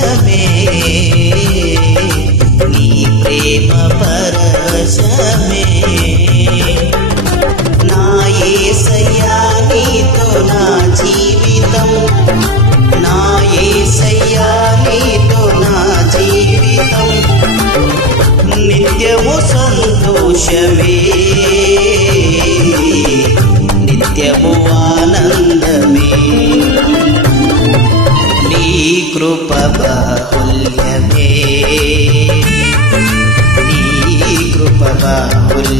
పరవశమే నీ ప్రేమ పరవశమే నా యేసయ్యా నీతో నా జీవితం. నా యేసయ్యా నీతో నా జీవితం. నిత్యము సంతోషమే. నిత్యము కృప బాహుల్యమే నీ కృప బాహుల్య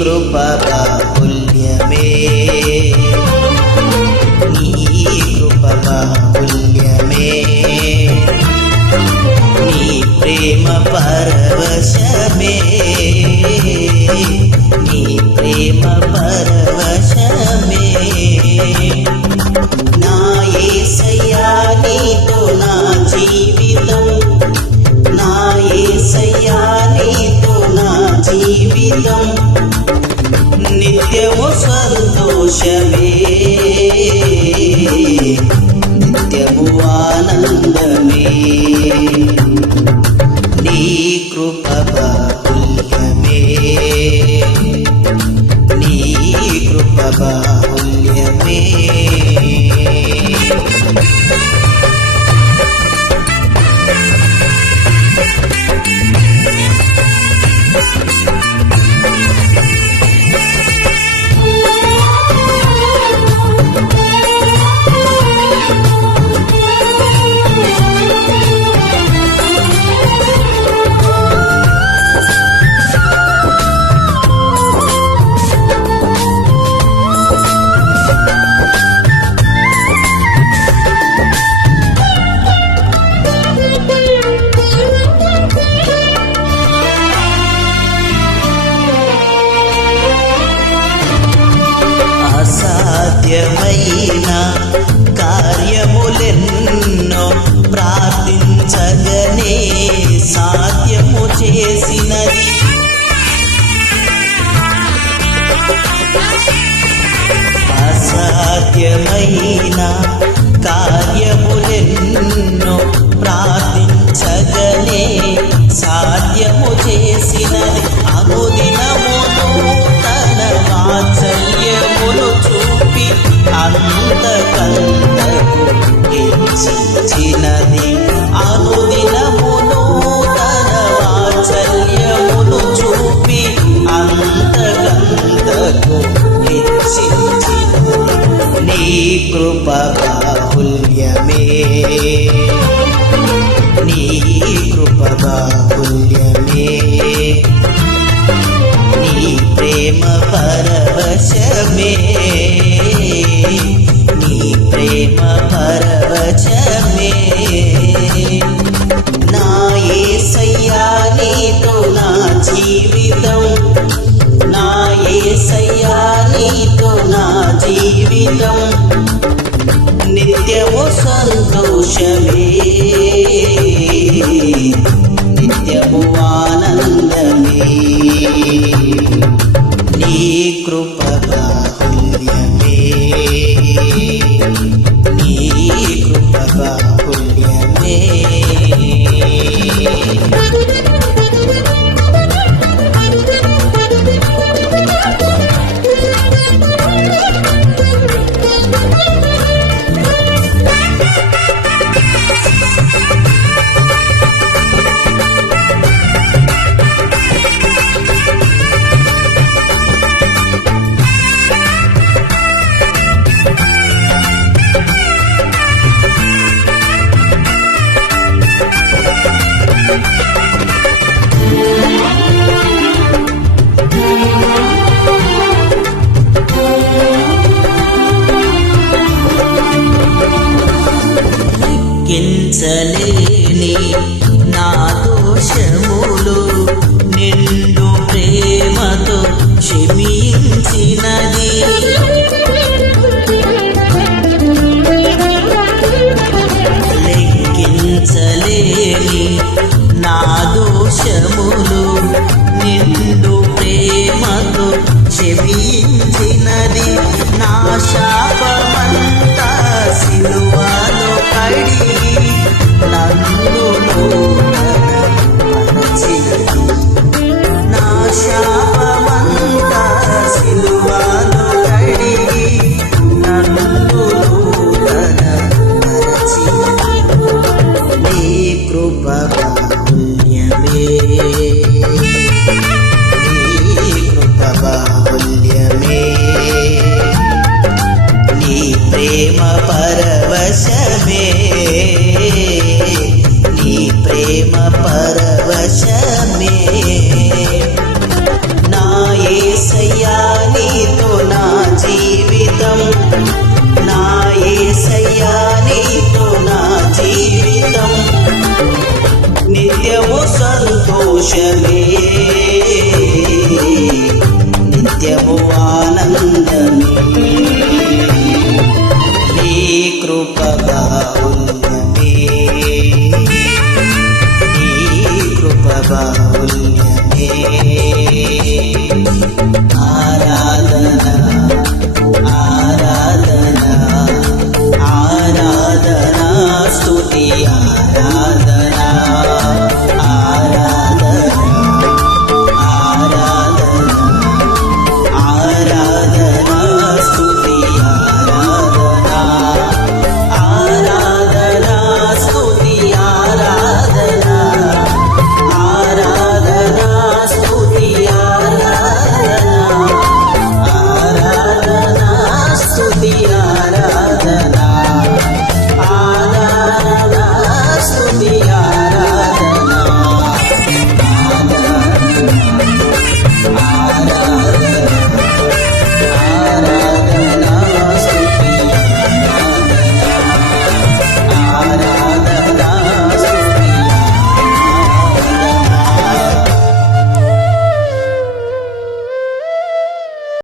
కృప బాహుల్యమే. నీ కృప బాహుల్యమే. నీ ప్రేమ పరవశమే. నీ ప్రేమ పరవ అసాధ్యమైన కార్యములెన్నో ప్రార్థించగనే సాధ్యము చేసినది. అసాధ్యమైన కార్యములు నీ కృప బాహుల్యమే నీ ప్రేమ పరవశమే. నీ ప్రేమ పరవశమే. నా యేసయ్యా నీతో నా జీవితం. నా యేసయ్యా నీతో నా జీవితం. నిత్యము సంతోషమే నిత్యము తొలగించలేని నా దోషములు నిండు ప్రేమతో క్షమించినది. లెక్కించలేని నా దోషములు నిండు ప్రేమతో క్షమించినది. నాశ సంతోషమే నిత్యము ఆనందమే. నీ కృపగా ఉన్నదే. నీ కృపగా ఉన్నదే. ఆరాధన ఆరాధన స్తుతి ఆరాధన.